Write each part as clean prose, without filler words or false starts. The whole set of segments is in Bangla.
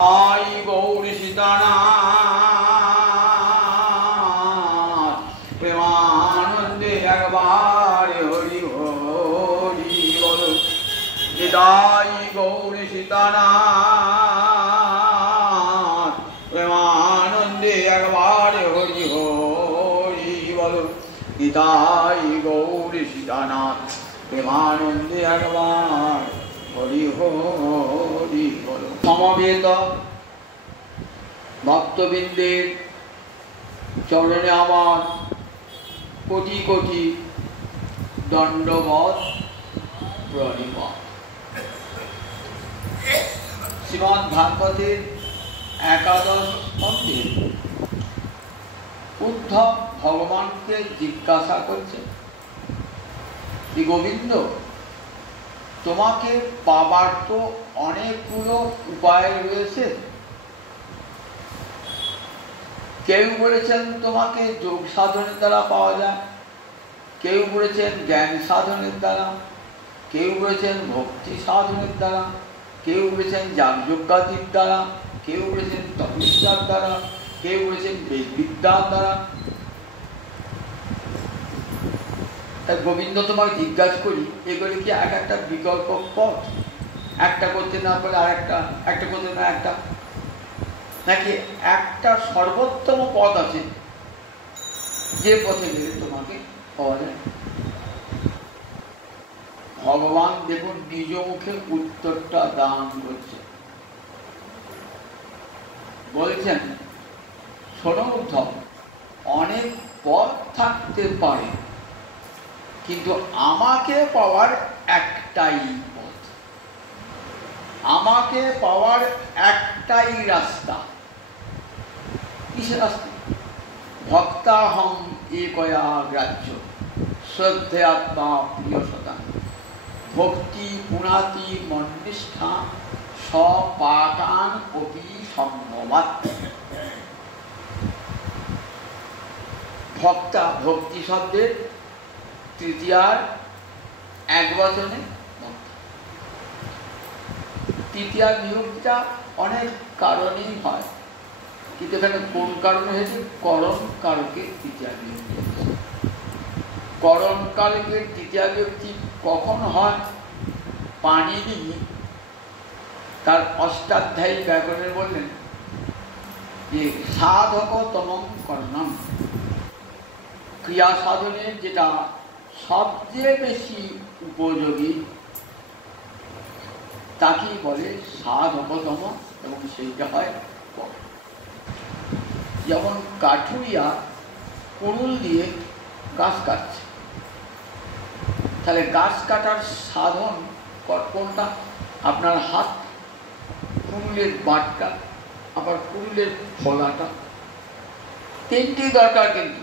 आई गौरी सीतानाथ प्रेमानंदे एकबार हरि हरि बोलो। निताई गौरी सीतानाथ प्रेमानंदे एकबार हरि हरि बोलो। निताई गौरी सीतानाथ प्रेमानंदे एकबार हरि हरि बोलो। समवेत भक्तबिंदेर चरणे आमार कोटि कोटि दंडवत प्रणिपात। श्रीमद् भागवतेर एकादश स्कंधे उद्धव भगवान के जिज्ञासा करছে, শ্রী গোবিন্দ তোমাকে পাবার তো অনেকগুলো উপায় রয়েছে। কেউ বলেছেন তোমাকে যোগ সাধনের দ্বারা পাওয়া যায়, কেউ বলেছেন জ্ঞান সাধনের দ্বারা, কেউ বলেছেন ভক্তি সাধনের দ্বারা, কেউ বলেছেন যাগযজ্ঞাদির দ্বারা, কেউ বলেছেন তপস্যার দ্বারা, কেউ বলেছেন বেদবিদ্যার দ্বারা। তাই গোবিন্দ তোমাকে জিজ্ঞাসা করি, এগুলি কি এক একটা বিকল্প পথ? একটা করতে না পারলে আরেকটা, একটা করতে না একটা, নাকি একটা সর্বোত্তম পথ আছে যে পথে গেলে তোমাকে পাওয়া যায়? ভগবান দেখুন নিজ মুখে উত্তরটা দান করছে। বলছেন, শোনো উদ্ধব, অনেক পথ থাকতে পারে, কিন্তু আমাকে পাওয়ার একটাই পথ, আমাকে পাওয়ার একটাই রাস্তা। কিসের রাস্তা? ভক্তাহং একয়া গ্রাহ্য শ্রদ্ধেয়াত্মা প্রিয় সদা ভক্তি পুনাতি মন্নিষ্ঠা স্বপাকান অপি সম্ভবাৎ। ভক্তা ভক্তি শব্দের তৃতীয়ার এক বচনে ভক্তা। তৃতীয়া বিভক্তিটা অনেক কারণেই হয়, কিন্তু এখানে কোন কারণে হয়েছে? করণ কারকের তৃতীয়া বিভক্তি। করণ কারকের তৃতীয়া বিভক্তি কখন হয়? পাণিনি তার অষ্টাধ্যায়ী ব্যাকরণে বললেন যে সাধকতমং কর্ণম, ক্রিয়া সাধনের যেটা সবচেয়ে বেশি উপযোগী তাকেই বলে সাধকতম, এবং সেইটা হয় কর্ম। যেমন কাঠুরিয়া কুড়ুল দিয়ে গাছ কাটছে, তাহলে গাছ কাটার সাধন কোনটা? আপনার হাত, কুড়ুলের বাটটা, আবার কুড়ুলের ফলাটা, তিনটি দরকার। কিন্তু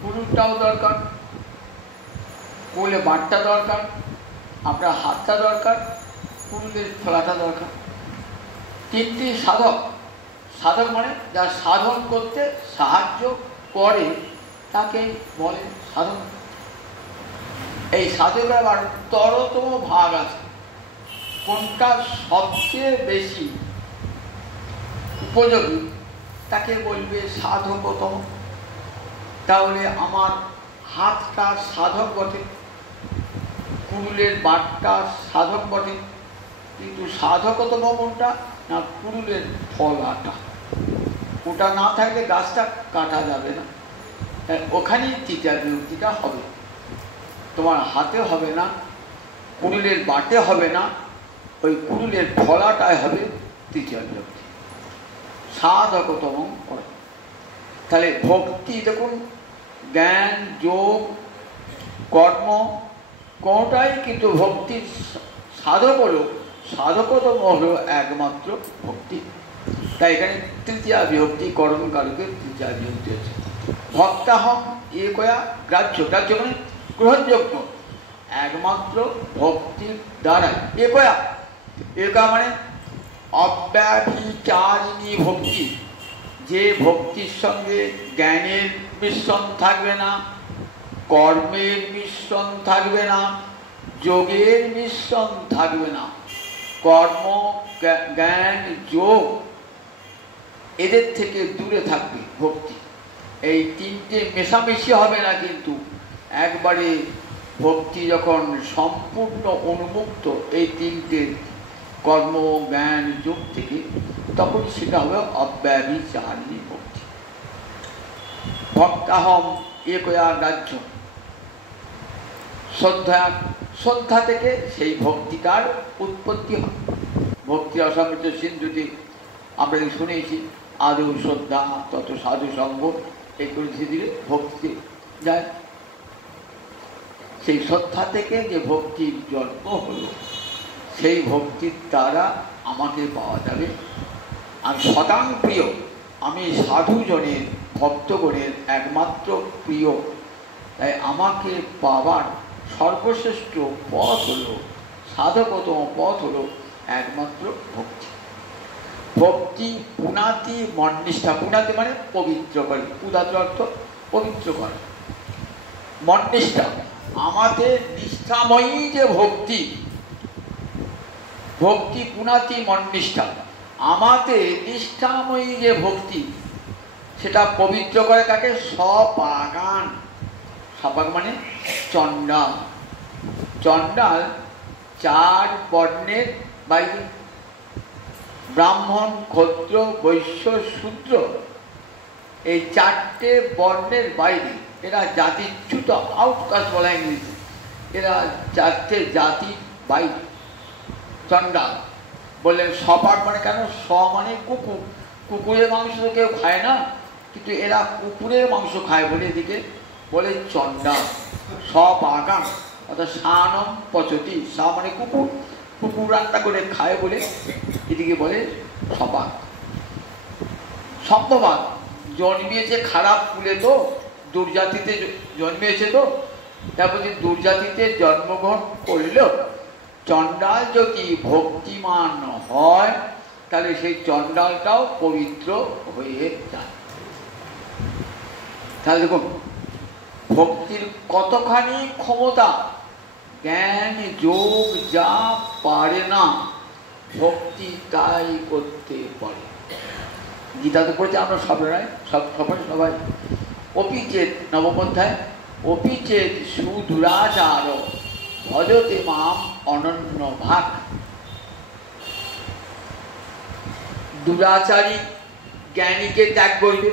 কুড়ুলটাও দরকার, কুড়ুলের বাটটা দরকার, আপনার হাতটা দরকার, কুড়ুলের ফলাটা দরকার। তিনটি সাধক। সাধক মানে যা সাধন করতে সাহায্য করে তাকে বলে সাধন। এই সাধকের আবার তরতম ভাগ আছে, কোনটা সবচেয়ে বেশি উপযোগী তাকে বলবে সাধকতম। তাহলে আমার হাতটা সাধক বটে, কুড়ুলের বাটটা সাধক বটে, কিন্তু সাধকতম কোনটা? না কুড়ুলের ফলাটা। ওটা না থাকলে গাছটা কাটা যাবে না। ওখানেই তৃতীয়া বিভক্তিটা হবে। তোমার হাতে হবে না, কুড়ুলের বাটে হবে না, ওই কুড়ুলের ফলাটাই হবে তৃতীয়া বিভক্তি, সাধকতম করে। তাহলে ভক্তি দেখুন, জ্ঞান যোগ কর্ম কোনটাই কিন্তু ভক্তির সাধক হলো, সাধকতম হলো একমাত্র ভক্তি। তাই এখানে তৃতীয়া বিভক্তি, করণ কারকের তৃতীয়া বিভক্তি আছে। ভক্তাহং একয়া গ্রাহ্য, গ্রাহ্য মানে গ্রহণযোগ্য, একমাত্র ভক্তির দ্বারাই। একয়া, একা মানে অব্যভিচারিণী ভক্তি, যে ভক্তির সঙ্গে জ্ঞানের মিশ্রণ থাকবে না, কর্মের মিশ্রণ থাকবে না, যোগের মিশ্রণ থাকবে না, কর্ম, জ্ঞান, যোগ এদের থেকে দূরে থাকবে ভক্তি। এই তিনটে মেশামেশি হবে না, কিন্তু একবারে ভক্তি যখন সম্পূর্ণ উন্মুক্ত এই তিনটে কর্ম, জ্ঞান, যোগ থেকে, তখন সেটা হবে অব্যভিচারিণী ভক্তি। ভক্তাহম একয়া রাজ্য, শ্রদ্ধা থেকে সেই ভক্তিটার উৎপত্তি হয়। ভক্তি অসংগত সিন্ধুতে আমরা শুনেছি, আদৌ শ্রদ্ধা তত সাধু সঙ্গ, এগুলো ধীরে ধীরে ভক্তি যায়। সেই শ্রদ্ধা থেকে যে ভক্তির জন্ম হলো, সেই ভক্তির দ্বারা আমাকে পাওয়া যাবে। আমি শতাং প্রিয়, আমি সাধুজনের, ভক্তগণের একমাত্র প্রিয়, তাই আমাকে পাওয়ার সর্বশ্রেষ্ঠ পথ হলো, সাধকতম পথ হলো একমাত্র ভক্তি। ভক্তি পুনাতি মননিষ্ঠা, পুনাতি মানে পবিত্র করে, পুনাতি অর্থ পবিত্র করে। মননিষ্ঠা আমাদের নিষ্ঠাময়ী যে ভক্তি, ভক্তি পুনাতি মননিষ্ঠা, আমাদের নিষ্ঠাময়ী যে ভক্তি, সেটা পবিত্র করে তাকে সপাগান। সপাগ মানে চণ্ডাল। চণ্ডাল 4 বর্ণের বাইরে, ব্রাহ্মণ, ক্ষত্র, বৈশ্য, শূদ্র, এই 4টে বর্ণের বাইরে। এরা জাতিচ্যুত, আউটকাস্ট বলা ইংরেজি, এরা 4টে জাতি বাইরে। চণ্ডাল বললেন সপাক মানে কেন? স মানে কুকুর, কুকুরের মাংস তো কেউ খায় না, কিন্তু এরা কুকুরের মাংস খায় বলে এদিকে বলে চণ্ডাল। সপাকাম অর্থাৎ সানম পচতি, সা মানে কুকুর, কুকুর রান্না করে খায় বলে এদিকে বলে সপাক। সম্ভবাদ জন্মিয়েছে খারাপ কুলে, তো দুর্জাতিতে জন্মিয়েছে, তো তারপর দুর্জাতিতে জন্মগ্রহণ করলেও চণ্ডাল যদি ভক্তিমান হয়, তাহলে সেই চণ্ডালটাও পবিত্র হয়ে যায়। তাহলে দেখুন ভক্তির কতখানি ক্ষমতা। জ্ঞান যোগ যা পারে না, ভক্তি তাই করতে পারে। গীতাতে পড়েছে আমরা সবাই। অপিচেত, নবম অধ্যায়, অপিচেত সুদুরাচার ভজতে মাম অনন্য ভাগ। দুরাচারী জ্ঞানীকে ত্যাগ করবে,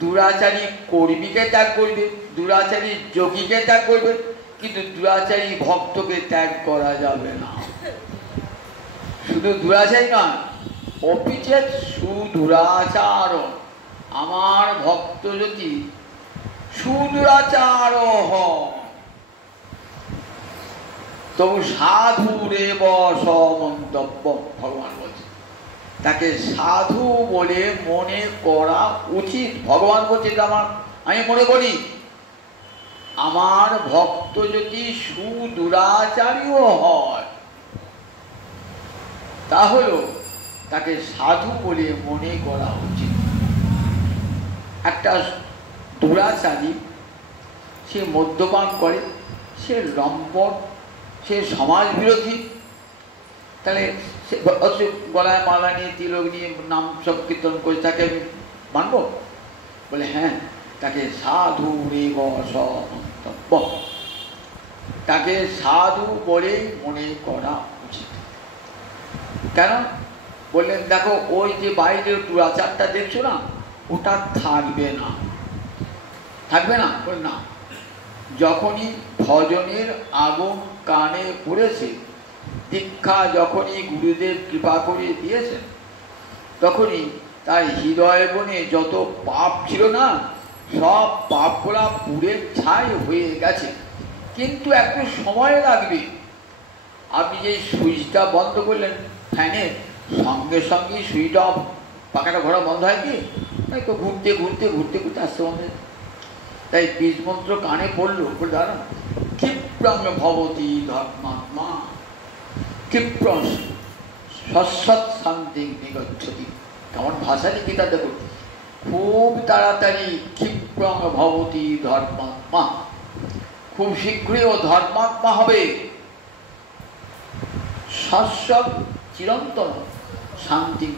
দুরাচারী কর্মীকে ত্যাগ করবে, দুরাচারী যোগীকে ত্যাগ করবে, কিন্তু দুরাচারী ভক্তকে ত্যাগ করা যাবে না। শুধু দুরাচারী নয়, অপিচেত সুদুরাচার, আমার ভক্ত যদি সুদুরাচার হয়, তবু সাধুরেব সমন্তব্য, ভগবান বলছে তাকে সাধু বলে মনে করা উচিত। ভগবান বলছে আমি মনে করি আমার ভক্ত যদি সুদুরাচারীও হয়, তাহলে তাকে সাধু বলে মনে করা উচিত। একটা দুরাচারী, সে মদ্যপান করে, সে লম্পট, সে সমাজ বিরোধী, তাহলে সে গলায় মালা নিয়ে, তিলক নিয়ে, নাম সব কীর্তন করে, তাকে আমি মানব? বলে হ্যাঁ, তাকে সাধু রেব সমন্তব্য, তাকে সাধু বলেই মনে করা উচিত। কেন বললেন? দেখো ওই যে বাইরের দুরাচারটা দেখছো না, ওটা থাকবে না, থাকবে না। না, যখনই ভজনের আগুন কানে পড়েছে, দীক্ষা যখনই গুরুদেব কৃপা করে দিয়েছেন, তখনই তার হৃদয় বনে যত পাপ ছিল না, সব পাপগুলা পুড়ে ছাই হয়ে গেছে। কিন্তু একটু সময় লাগবে। আপনি যে সুইচটা বন্ধ করলেন ফ্যানের, সঙ্গে সঙ্গে সুইচ অফ, পাখাটা ঘোরা বন্ধ হয় কি? তাই তো ঘুরতে ঘুরতে ঘুরতে ঘুরতে আসতে বন্ধ। তাই বীজ মন্ত্র কানে পড়লো, বলে দাঁড়ান, ক্ষিপ্রং ভবতি ধর্মাত্মা, ক্ষিপ্র সৎ শান্তি নিগচ্ছতি। কেমন ভাষা লিখিতা দেখো, খুব তাড়াতাড়ি ক্ষিপ্রং ভবতি ধর্মাত্মা, খুব শীঘ্রই ও ধর্মাত্মা হবে। সস্বব চিরন্তন শান্তি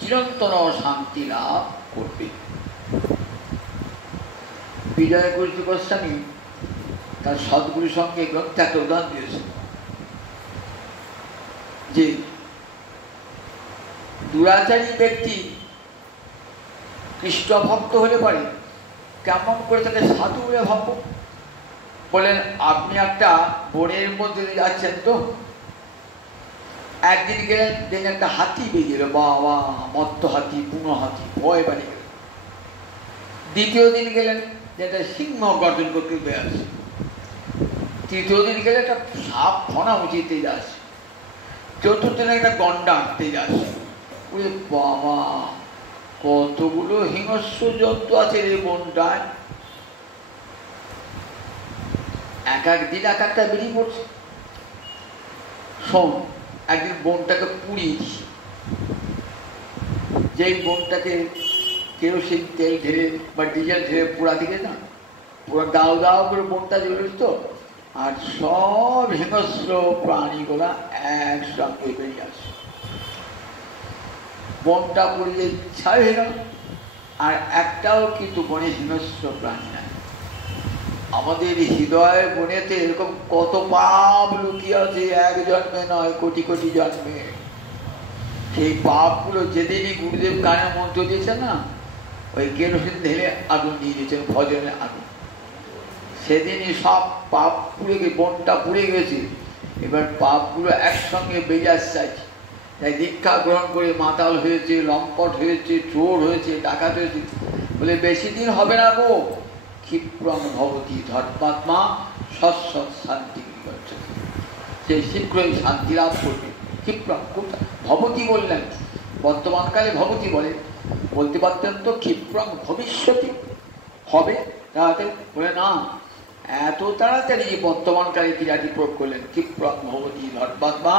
চিরন্তন শান্তি লাভ করবে। বিজয় গুরু গোস্বামী তার সদ্গুরুর সঙ্গে গ্রন্থে একটা উদাহরণ দিয়েছে যে দুরাচারী ব্যক্তি কৃষ্ণ ভক্ত হলে পারে কেমন করে তাকে সাধু বলে ভাববো? বলেন আপনি একটা বনের মধ্যে যাচ্ছেন, তো একদিন গেলেন, দেখলেন একটা হাতি বেরিয়ে এলো, বাবা মত্ত হাতি, বুনো হাতি, ভয় বানিয়ে গেল। দ্বিতীয় দিন গেলেন, একটা সিংহ গর্জন করতে বেয়ে আসছে। তৃতীয় দিন গেলে একটা সাপ ফনা উঁচিতে যাচ্ছে। চতুর্থ দিনে একটা গন্ডা আঁটতে যাচ্ছে। ওরে বাবা, কতগুলো হিংস্র জন্তু আছে এই বনটায়। এক একদিন এক একটা বেরিয়ে পড়ছে। শোন, একদিন বনটাকে পুড়িয়ে দিছি। যেই বনটাকে কেরোসিন তেল ঢেলে বা ডিজেল ঢেলে পোড়া দিকে না, পুরো দাও দাও করে বনটা জ্বলে তো, আর সব হিংস্র প্রাণীগুলা একসঙ্গে বেরিয়ে আসে। বনটা পুড়িয়ে ছাই হয়ে গেল, আর একটাও কিন্তু বনে হিংস্র প্রাণী নাই। আমাদের হৃদয়ের বনেতে এরকম কত পাপ লুকিয়ে আছে, এক জন্মে নয় কোটি কোটি জন্মে। সেই পাপগুলো যেদিনই গুরুদেব কানে মন্ত্র দিয়েছে না, ওই কেরোসিন ঢেলে আগুন দিয়ে দিয়েছেন, ভজনে আগুন, সেদিনই সব পাপ পুড়ে গিয়ে বনটা পুড়ে গেছে। এবার পাপগুলো একসঙ্গে বেরিয়ে আসছে। তাই দীক্ষা গ্রহণ করে মাতাল হয়েছে, লম্পট হয়েছে, চোর হয়েছে, ডাকাত হয়েছে, বলে বেশি দিন হবে না গো, ক্ষিপ্রং ভবতি ধর্মাত্মা সৎসৎ শান্তি বিগচ্ছতি, সে শীঘ্রই শান্তি লাভ করবে। ক্ষিপ্রং ভবতি বললেন, বর্তমানকালে ভবতি বলতে পারতেন তো ক্ষিপ্রং ভবিষ্যতি হবে, তাতে বলে না, এত তাড়াতাড়ি বর্তমানকালে ক্রিয়াটি প্রয়োগ করলেন, ক্ষিপ্রং ভবতি ধর্মাত্মা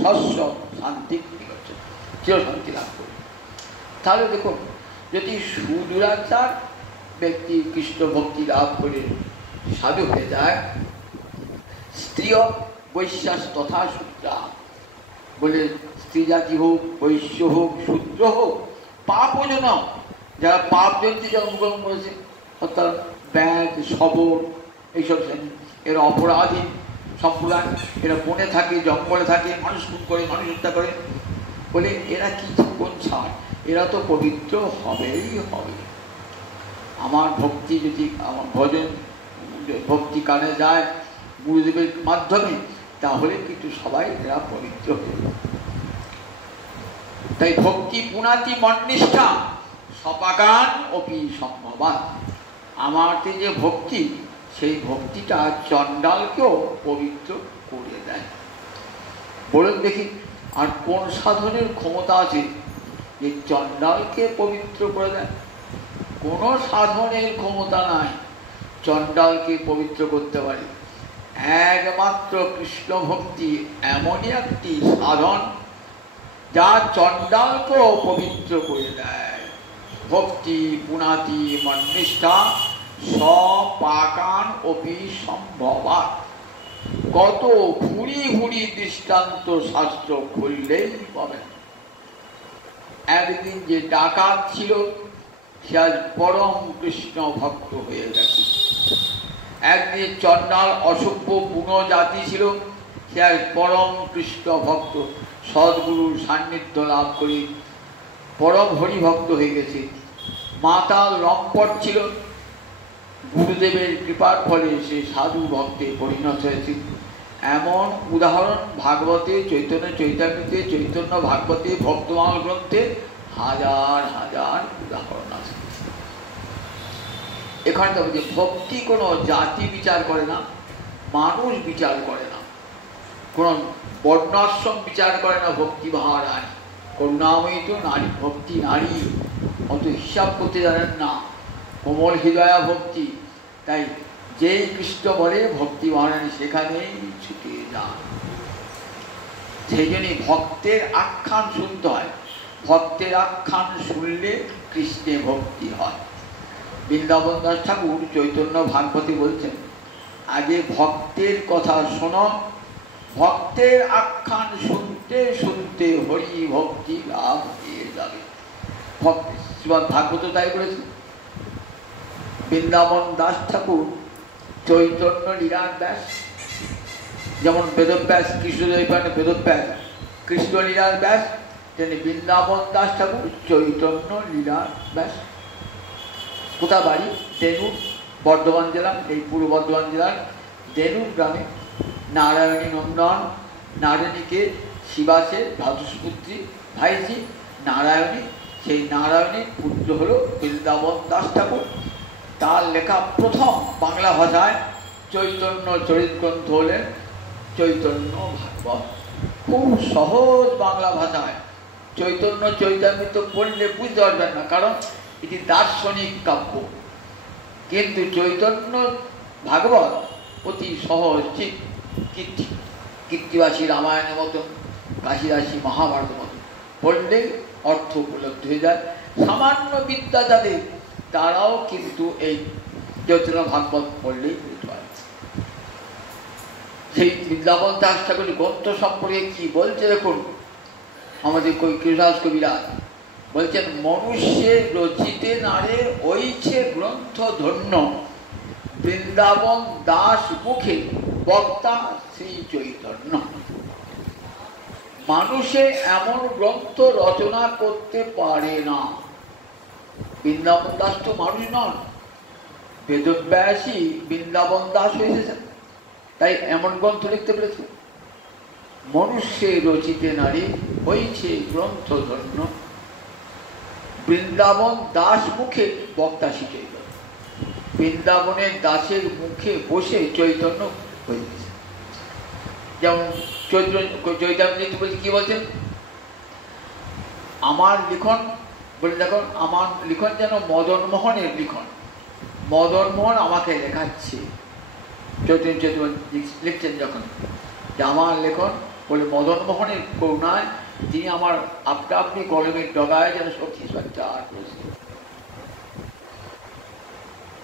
সৎসৎ শান্তি বিগচ্ছতি, চিরশান্তি লাভ করবে। তাহলে দেখুন, যদি সুদূরাচার ব্যক্তি কৃষ্ণ ভক্তি লাভ করে সাধু হয়ে যায়, স্ত্রী বৈশ্যাস তথা শূদ্রা, বলে স্ত্রী জাতি হোক, বৈশ্য হোক, শূদ্র হোক, পাপজন, যারা পাপ জন্যে জন্মগ্রহণ করেছে, অর্থাৎ ব্যাগ শবর এইসব শ্রেণী, এরা অপরাধী সম্প্রদায়, এরা বনে থাকে, জঙ্গলে থাকে, মানুষ খুন করে, মানুষ হত্যা করে, বলে এরা কি কোন ছাড়, এরা তো পবিত্র হবেই হবে। আমার ভক্তি যদি, আমার ভজন ভক্তি কানে যায় গুরুদেবের মাধ্যমে, তাহলে কিন্তু সবাই এরা পবিত্র হবে। তাই ভক্তি পুনাতি মন্নিষ্ঠা সপাকান অপি সম্ভবান। আমার যে ভক্তি, সেই ভক্তিটা চণ্ডালকেও পবিত্র করে দেয়। বলুন দেখি, আর কোন সাধনের ক্ষমতা আছে যে চণ্ডালকে পবিত্র করে দেয়? কোনো সাধনের ক্ষমতা নাই চণ্ডালকে পবিত্র করতে পারে। একমাত্র কৃষ্ণ ভক্তি এমনই একটি সাধন যা চণ্ডালকেও পবিত্র করে দেয়। ভক্তি পুনাতি মন্নিষ্ঠা সপাকান অপি সম্ভবাৎ। কত ভুরি ভুরি দৃষ্টান্ত শাস্ত্র খুললেই পাবেন। একদিন যে ডাকাত ছিল, সে আজ পরম কৃষ্ণ ভক্ত হয়ে গেছে। একদিন চণ্ডাল অসভ্য বুনো জাতি ছিল, সে আজ পরম কৃষ্ণ ভক্ত, সদ্গুরুর সান্নিধ্য লাভ করে পরম হরিভক্ত হয়ে গেছে। মাতাল লম্পট ছিল, গুরুদেবের কৃপার ফলে সে সাধু ভক্তে পরিণত হয়েছে। এমন উদাহরণ ভাগবতে, চৈতন্য চৈতন্যতে, চৈতন্য ভাগবতে, ভক্তমাল গ্রন্থে হাজার হাজার উদাহরণ আছে। এখানে তো যে ভক্তি কোনো জাতি বিচার করে না, মানুষ বিচার করে না, কোনো বর্ণাশ্রম বিচার করে না। ভক্তি মহারানী করুণাময়ী তো নারী, ভক্তি নারী, অত হিসাব করতে জানেন না, কোমল হৃদয়া ভক্তি। তাই যেই কৃষ্ণ বলে ভক্তি মহারানী সেখানেই ছুটে যান। সেই জন্যই ভক্তের আখ্যান শুনতে হয়। ভক্তের আখ্যান শুনলে কৃষ্ণে ভক্তি হয়। বৃন্দাবন দাস ঠাকুর চৈতন্য ভাগবতী বলছেন, আগে ভক্তের কথা শোনো, ভক্তের আখ্যান শুনতে শুনতে হরি ভক্তি লাভ হয়ে যাবে। শ্রীমদ্ ভাগবত তাই বলেছে। বৃন্দাবন দাস ঠাকুর চৈতন্য লীলার ব্যাস, যেমন বেদব্যাস কৃষ্ণদেবপাঠে বেদব্যাস কৃষ্ণ লীলার ব্যাস, তেমনি বৃন্দাবন দাস ঠাকুর চৈতন্য লীলার ব্যাস। কোথা বাড়ি? দেনুর, বর্ধমান জেলা, এই পূর্ব বর্ধমান জেলার দেনুর গ্রামে। নারায়ণী নন্দন, নারায়ণীকে শিবাসের ভ্রাতুষ্পুত্রী ভাইজি নারায়ণী, সেই নারায়ণীর পুত্র হল বৃন্দাবন দাস ঠাকুর। তার লেখা প্রথম বাংলা ভাষায় চৈতন্য চরিত গ্রন্থ হলেন চৈতন্য ভাগবত। খুব সহজ বাংলা ভাষায় চৈতন্য চৈতামৃত পড়লে বুঝতে পারবেন না, কারণ এটি দার্শনিক কাব্য। কিন্তু চৈতন্য ভাগবত অতি সহজ, ঠিক কীর্তিবাসী রামায়ণের মতন, কাশিদাসী মহাভারতের মতন পড়লে অর্থ উপলব্ধ হয়ে যায়। সামান্য বিদ্যা যাদের, তারাও কিন্তু এই চৈতন্য ভাগবত পড়লেই বুঝতে পারে। সেই বৃন্দাবন দাস ঠাকুর গ্রন্থ সম্পর্কে কি বলছে দেখুন। আমাদের কৃষ্ণদাস কবিরাজ বলছেন, মনুষ্যের রচিতে নারে ওইছে গ্রন্থ ধন্য, বৃন্দাবন দাস মুখে বক্তা শ্রী চৈতন্য। মানুষে এমন গ্রন্থ রচনা করতে পারে না। বৃন্দাবন দাস তো মানুষ নন, বেদব্যাসী বৃন্দাবন দাস হয়েছেন, তাই এমন গ্রন্থ লিখতে পেরেছে। মনুষ্যে রচিতে নারী হয়েছে গ্রন্থ ধন্য, বৃন্দাবন দাস মুখে বক্তা শ্রী চৈতন্য। বৃন্দাবনের দাসের মুখে বসে চৈতন্য হয়েছে। যেমন চৈতন্য বলছে, কি বলছেন, আমার লিখন বলে দেখুন, আমার লিখন যেন মদন মোহনের লিখন, মদন মোহন আমাকে লেখাচ্ছে। চৈতন্য লিখছেন যখন, যে আমার লেখন বলে মদন মোহনের করুণায় তিনি আমার আপনা আপনি কলমের ডগায় যেন সত্যি সঞ্চার করেছেন।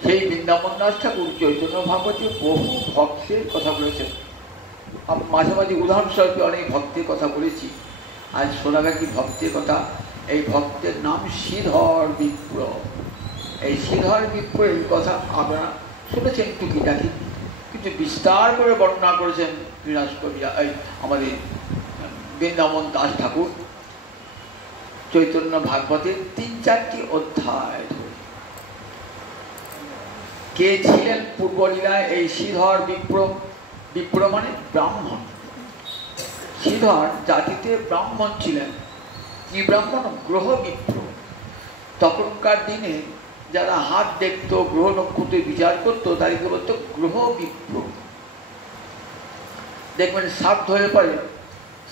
সেই বৃন্দাবন দাস ঠাকুর চৈতন্য ভাগবতে বহু ভক্তের কথা বলেছেন। মাঝে মাঝে উদাহরণস্বরূপে অনেক ভক্তের কথা বলেছি, আজ শোনাবে কি ভক্তের কথা। এই ভক্তের নাম শ্রীধর বিপ্র। এই শ্রীধর বিপ্রের কথা আপনারা শুনেছেন টুকিটাকি, কিন্তু বিস্তার করে বর্ণনা করেছেন বিনাশ কবিরা এই আমাদের বৃন্দাবন দাস ঠাকুর চৈতন্য ভাগবতের ৩-৪টি অধ্যায় ধরে। কে ছিলেন পূর্বলীলায় এই শ্রীধর বিপ্র? বিপ্র মানে ব্রাহ্মণ। শ্রীধর জাতিতে ব্রাহ্মণ ছিলেন। কি ব্রাহ্মণ? গ্রহ বিপ্র। তখনকার দিনে যারা হাত দেখত, গ্রহ নক্ষত্রে বিচার করতো, তাদেরকে বলতো গ্রহ বিপ্র। দেখবেন শ্রাদ্ধ হয়ে পড়ে,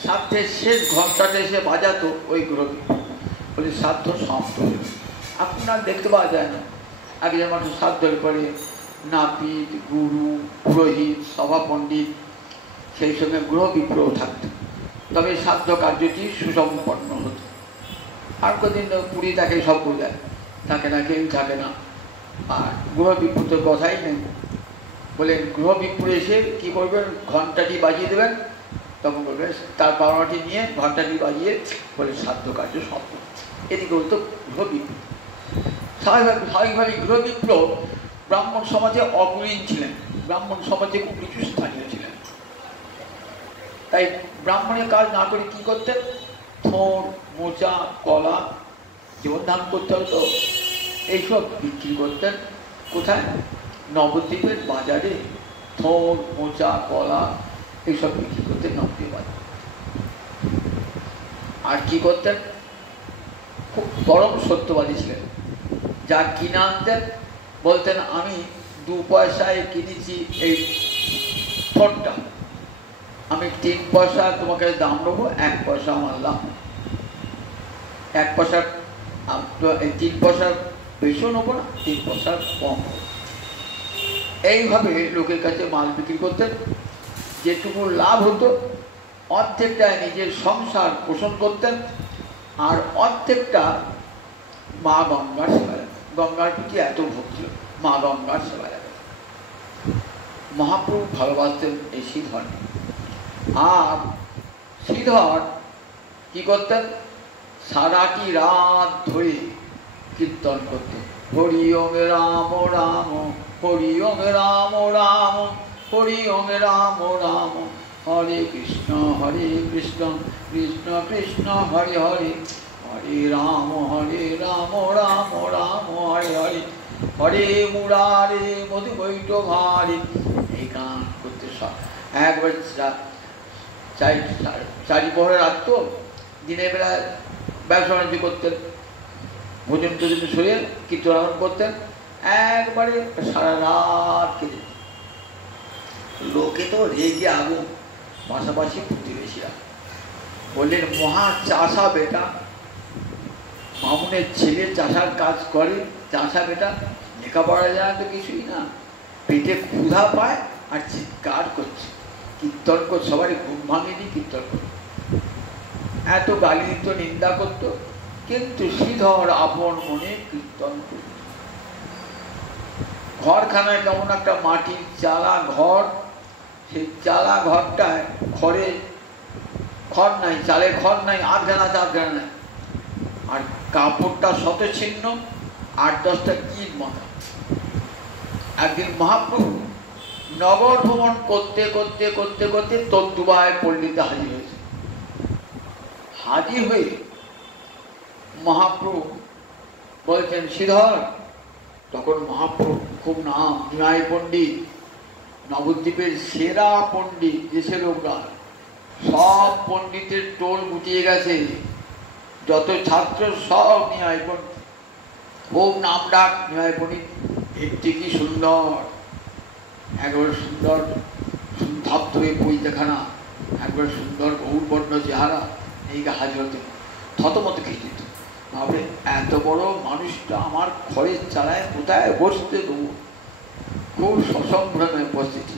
শ্রাদ্ধের শেষ ঘন্টাতে এসে বাজাতো ওই গ্রহ বিপ্র, বলে শ্রাদ্ধ সমাপ্ত হয়ে। আপনার দেখতে পাওয়া যায় না। আগে যেমন শ্রাদ্ধ হয়ে পড়ে নাপিত, গুরু, পুরোহিত, সভা পণ্ডিত, সেই সঙ্গে গ্রহ বিপ্রও থাকত, তবে শ্রাদ্ধ কার্যটি সুসম্পন্ন হতো। আর কদিন পুরী তাকে সব করে দেয়, থাকে না, কেউ থাকে না। আর গ্রহ বিপ্র কথাই নেই। বলে গ্রহ বিপ্র এসে কী করবেন, ঘণ্টাটি বাজিয়ে দেবেন, তখন বলবেন তার পাওনাটি নিয়ে ঘণ্টাটি বাজিয়ে বলে শ্রাদ্ধ কার্য সফল। এদিকে বলতো গ্রহ বিপ্র। স্বাভাবিকভাবে গ্রহ বিপ্র ব্রাহ্মণ সমাজে অকুলীন ছিলেন, ব্রাহ্মণ সমাজে খুব কিছু স্থানীয় ছিলেন। তাই ব্রাহ্মণের কাজ না করে কি করতেন, থোর, মোচা, কলা, জীবন ধান করতে হতো, এইসব বিক্রি করতেন। কোথায়? নবদ্বীপের বাজারে থোর, মোচা, কলা এইসব বিক্রি করতেন নবদ্বীপ বাজারে। আর কি করতেন, খুব পরম সত্যবাদী ছিলেন। যা কিনে আনতেন বলতেন, আমি 2 পয়সায় কিনেছি এই থোরটা, আমি 3 পয়সা তোমাকে দাম নেবো, 1 পয়সা আমার লাভ। 1 পয়সা 3 পয়সার বেশিও নেবো না, 3 পয়সার কম। এইভাবে লোকের কাছে মাল বিক্রি করতেন। যেটুকু লাভ হতো অর্ধেকটা নিজের সংসার পোষণ করতেন, আর অর্ধেকটা মা গঙ্গার সেবা লাগবে। গঙ্গার প্রতি এত ভক্তি, মা গঙ্গার সেবা লাগবে। মহাপ্রভু ভালোবাসতেন এই শ্রীধরকে। আর শ্রীধর কি করতেন? সারাটি রাত ধরে কীর্তন করতেন, হরি ওম রাম রাম, হরি ওম রাম রাম, হরি ওম রাম রাম, হরে কৃষ্ণ কৃষ্ণ কৃষ্ণ হরে হরে, হরে রাম রাম রাম হরে হরে, হরে মুরারে মধু বৈঠভারে। এই গান করতে একবার চারি পরে রাখত, দিনের বেলা ব্যবসা বাণিজ্য করতেন, ভোজন টোজন সরিয়ে কীর্তন করতেন, একবারে সারা রাত কেটে। লোকে তো রেগে আগুন, পাশাপাশি প্রতিবেশীরা বললেন, মহা চাষা বেটা, মামুনের ছেলে চাষার কাজ করে, চাষা বেটা লেখাপড়া যায় তো কিছুই না, পেটে ক্ষুধা পায় আর চিৎকার করছে, কীর্তন কর, সবারই ঘুম ভাঙেনি কীর্তন করত, এত গালি দিত, নিন্দা করত, কিন্তু শ্রীধর আপন মনে কীর্তন করত। ঘরখানায় কেমন একটা মাটির চালা ঘর, সেই চালা ঘরটায় খড় নাই, চালে খড় নাই, আধখানা নাই, আর কাপড়টা শতছিন্ন, 8-10টা কীট মাথা। একদিন মহাপ্রভু নগর ভ্রমণ করতে করতে করতে করতে তদ্দুবায় পল্লীতে হাজির হয়েছে। হাজির হয়ে মহাপ্রভু বলছেন, শ্রীধর। তখন মহাপ্রভু খুব নাম, নিমাই পণ্ডিত, নবদ্বীপের সেরা পণ্ডিত, দেশের লোকরা সব পণ্ডিতের টোল গুটিয়ে গেছে, যত ছাত্র সব নিমাই পণ্ডিত, খুব নাম ডাক নিমাই পণ্ডিত। দেখতে কি সুন্দর, একবার সুন্দর ধাপ ধরে বইতেখানা, একবার সুন্দর গৌরবর্ণ চেহারা, এই হাজির হতে থতমত খেয়ে যেত। ভাবে এত বড় মানুষটা আমার ঘরের চালায় কোথায় বসতে দেবো, খুব সসম্ভ্রমে উপস্থিতি।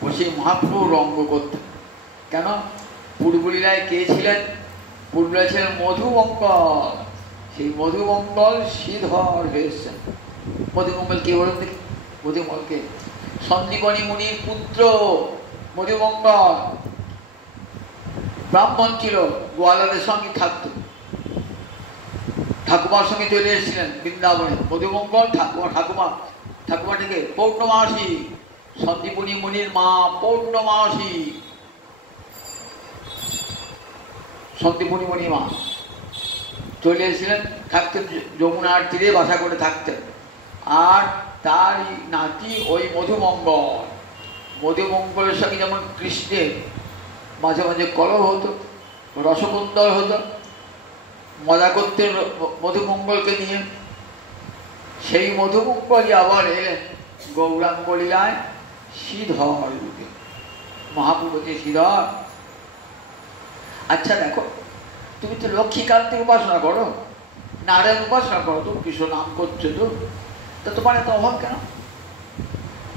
বসে মহাপ্রভু রঙ্গ করতেন। কেন? পূর্বলীলায় কে ছিলেন? পূর্বলীলায় ছিলেন মধুমঙ্গল, সেই মধুমঙ্গল শ্রীধর হয়েছেন। মধুমঙ্গল কে বলেন দেখি? মধুমঙ্গলকে সন্দীপনী মুনির পুত্র মধুমঙ্গল, ব্রাহ্মণ ছিল, গোয়ালাদের সঙ্গে থাকত, ঠাকুমার সঙ্গে চলে এসেছিলেন বৃন্দাবনে। মধুমঙ্গল ঠাকুমাটিকে পৌর্ণমাসী, সন্দীপনী মুনির মা পৌর্ণমাসী, সন্দীপনী মুনির মা চলে এসেছিলেন, থাকতেন যমুনার তীরে বাসা করে থাকতেন। আর তার নাতি ওই মধুমঙ্গল। মধুমঙ্গলের সঙ্গে যেমন কৃষ্ণের মাঝে মাঝে কলহ হতো, রসকুন্দল হতো, মজা করতেন মধুমঙ্গলকে নিয়ে। সেই মধুমঙ্গলই আবার এলেন গৌরাঙ্গ লীলায় শ্রীধর রূপে। মহাপ্রভুকে শ্রীধর, আচ্ছা দেখো, তুমি তো লক্ষ্মীকান্তের উপাসনা করো, নারায়ণ উপাসনা করো, তো কৃষ্ণ নাম করছো, তো তোমার এত অভাব কেন?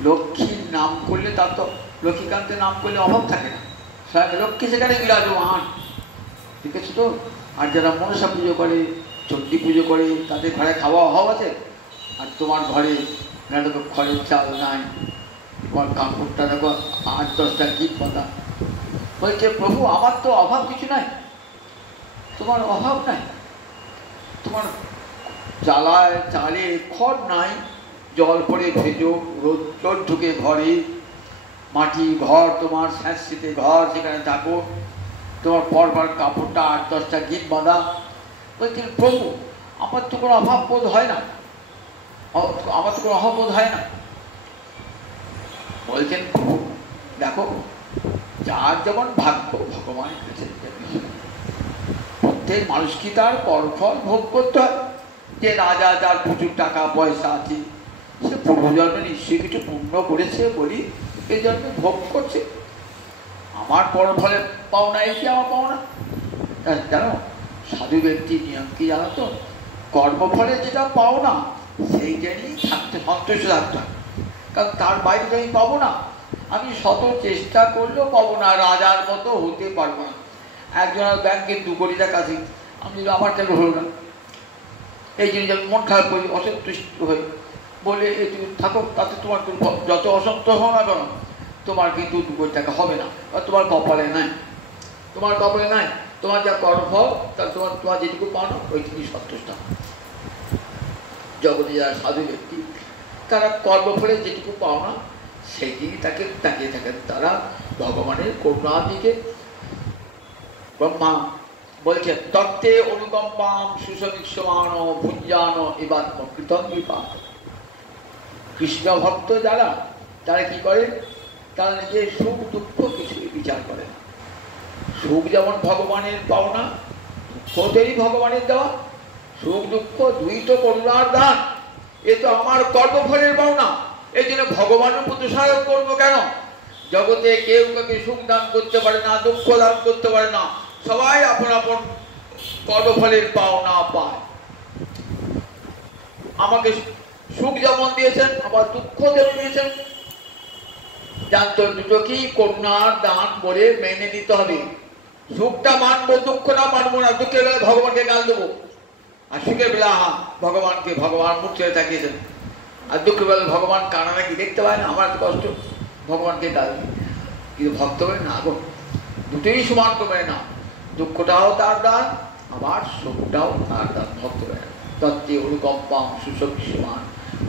লক্ষ্মীর নাম করলে তার তো, লক্ষ্মীকান্তের নাম করলে অভাব থাকে না, লক্ষ্মী সেখানে বিরাজমান, ঠিক আছে তো? আর যারা মনসা পুজো করে, চণ্ডী পুজো করে, তাদের ঘরে খাওয়া অভাব আছে, আর তোমার ঘরে দেখো খড়ের চাল নাই, তোমার কাপড়টা দেখো 8-10টা কীট পাতা। বলছে, প্রভু আমার তো অভাব কিছু নাই, তোমার অভাব নাই, তোমার জ্বালায় চালে খড় নাই, জল পরে ভেজো, রোদ ঢুকে ঘরে, মাটি ঘর তোমার, স্যাঁতস্যাঁতে ঘর, সেখানে থাকো, তোমার পরবার কাপড়টা 8-10টা গীত বাঁধা। বলছেন, প্রভু আমার তো কোনো অভাব বোধ হয় না, আমার তো কোনো অভাব বোধ হয় না। বলছেন, প্রভু দেখো, যার যেমন ভাগ্য ভগবান প্রত্যেক মানুষ কি তার কর্মফল ভোগ করতে হয়। যে রাজা, যার প্রচুর টাকা পয়সা আছে, সে পূর্বজন্মে নিশ্চয়ই কিছু পুণ্য করেছে বলি এই জন্মে ভোগ করছে। আমার কর্মফলে পাওনা, এটি আমার পাওনা। জানো সাধু ব্যক্তির নিয়ম কি জানো তো? কর্মফলে যেটা পাওনা সেইটা নিয়েই থাকতে, সন্তুষ্ট থাকতে হয়, কারণ তার বাইরে আমি পাবো না। আমি শত চেষ্টা করলেও পাবো না, রাজার মতো হতে পারবো না। একজনের ব্যাংকের 2 কোটি টাকা আছে, আমি আমার কেন হলো না, এই জিনিস আমি মন খারাপ করি, অসন্তুষ্ট হই, বলে এই তুমি থাকো, তাতে তোমার যত অসন্তোষ হও না কেন, তোমার কিন্তু 2 কোটি টাকা হবে না, বা তোমার কপালে নাই, তোমার কপালে নাই, তোমার যা কর্মফল তাহলে তোমার যেটুকু পাও ওইটুকুই সন্তুষ্ট। জগতে যারা সাধু ব্যক্তি তারা কর্মফলে যেটুকু পাও না সেইদিকে তাকে তাকিয়ে থাকেন, তারা ভগবানের করুণার দিকে। ব্রহ্মা বলছেন তত্ত্বে অনুকম্পাম সুসমীক্ষমান ভুঞ্জান এবার কীর্তন বিপাক। কৃষ্ণ ভক্ত যারা তারা কি করে, তারা নিজের সুখ দুঃখ কিছুই বিচার করে না। সুখ যেমন ভগবানের পাওনা, দুঃখতেরই ভগবানের দেওয়া, সুখ দুঃখ দুই তো করুণার দান, এ তো আমার কর্মফলের পাওনা, এই জন্য ভগবানের প্রতি সহায়ক করবো কেন? জগতে কেউ কাউকে সুখ দান করতে পারে না, দুঃখ দান করতে পারে না, সবাই আপন আপন কর্মফলের পাওনা পায়। আমাকে সুখ যেমন দিয়েছেন আবার দুঃখ যেমন দিয়েছেন, জানতো দুটোকেই করুণার দান বলে মেনে নিতে হবে। সুখটা মানবো, দুঃখটা মানবো না। দুঃখের বেলা ভগবানকে গাল দেবো, আর সুখের বেলা ভগবানকে ভগবান মুখ ছেড়ে তাকিয়েছেন। আর দুঃখের বেলা ভগবান কানা নাকি দেখতে পায় না, আমার এত কষ্ট, ভগবানকে গাল দিই। কিন্তু ভক্ত করে না গো, দুটোই সমান করে না, দুঃখটাও তার দান আবার সুখটাও তার দান। ভক্ত করে তত্ত্বে অনুকম্পাম সুসমীক্ষমান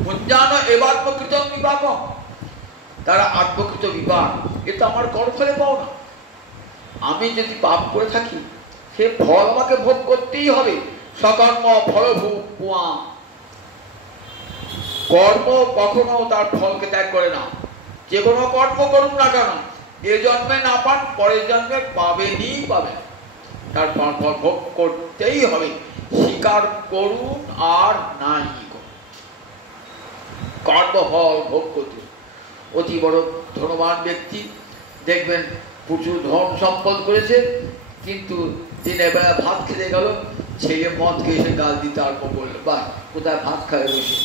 ভুঞ্জান এবার কীর্তন বিপাক। তারা আত্মকৃত বিপাক, এ তো আমার কর্মফলে পাও না। আমি যদি পাপ করে থাকি সে ফল আমাকে ভোগ করতেই হবে। সকর্ম ফলভূ পুয়া, কর্ম কখনো তার ফলকে ত্যাগ করে না। যে কোনো কর্ম করুন না কেন, এ জন্মে না পান পরের জন্মে পাবেনই পাবেন, তার ফল ভোগ করতেই হবে। স্বীকার করুন আর নাই কর্মফল ভোগ করতে। অতি বড় ধনবান ব্যক্তি দেখবেন প্রচুর ধন সম্পদ করেছে, কিন্তু দিনের বেলা ভাত খেতে গেল, ছেলে মদ খেয়ে এসে গাল দিতে আরম্ভ করলো, বা কোথায় ভাত খায় বসে।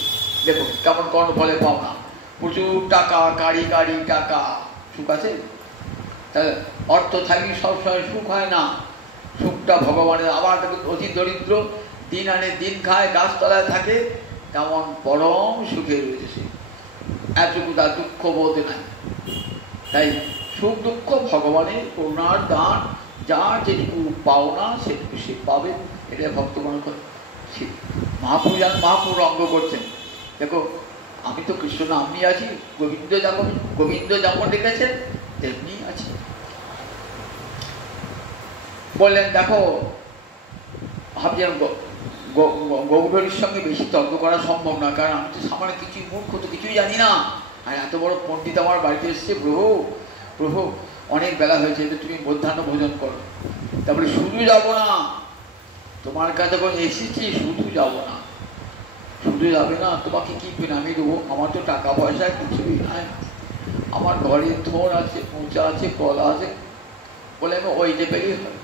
দেখো কেমন কর্মফলে পাও না, প্রচুর টাকা, গাড়ি গাড়ি টাকা, সুখ আছে? তাহলে অর্থ থাকি সবসময় সুখ হয় না, সুখটা ভগবানের। আবার দেখুন অতি দরিদ্র, দিন আনে দিন খায়, গাছতলায় থাকে, তেমন পরম সুখে রয়েছে, এতটুকু তার দুঃখ বোধ নাই। তাই সুখ দুঃখ ভগবানের করুণার দান, যা যেটুকু পাওনা সেটুকু সে পাবে, এটা ভক্ত মনে করে। মহাপুর অঙ্গ করছেন, দেখো আমি তো কৃষ্ণ নামই আছি, গোবিন্দ যেমন ডেকেছেন তেমনি আছে। বললেন দেখো ভাবছেন গৌরীর সঙ্গে বেশি তর্ক করা সম্ভব না, কারণ আমি তো সামান্য কিছুই মূর্খ, তো কিছুই জানি না। আর এত বড় পণ্ডিত আমার বাড়িতে এসছে, প্রভু অনেক বেলা হয়েছে, তুমি মধ্যাহ্ন ভোজন করো। তারপরে শুধু যাবো না, তোমার কাছে যখন এসেছি শুধু যাবো না, শুধু যাবে না, তোমাকে কি আমি দেবো? আমার তো টাকা পয়সা কিছুই নাই, আমার ঘরে থোর আছে, মোচা আছে, কলা আছে। বলে আমি ওই যে পেলেই হয়,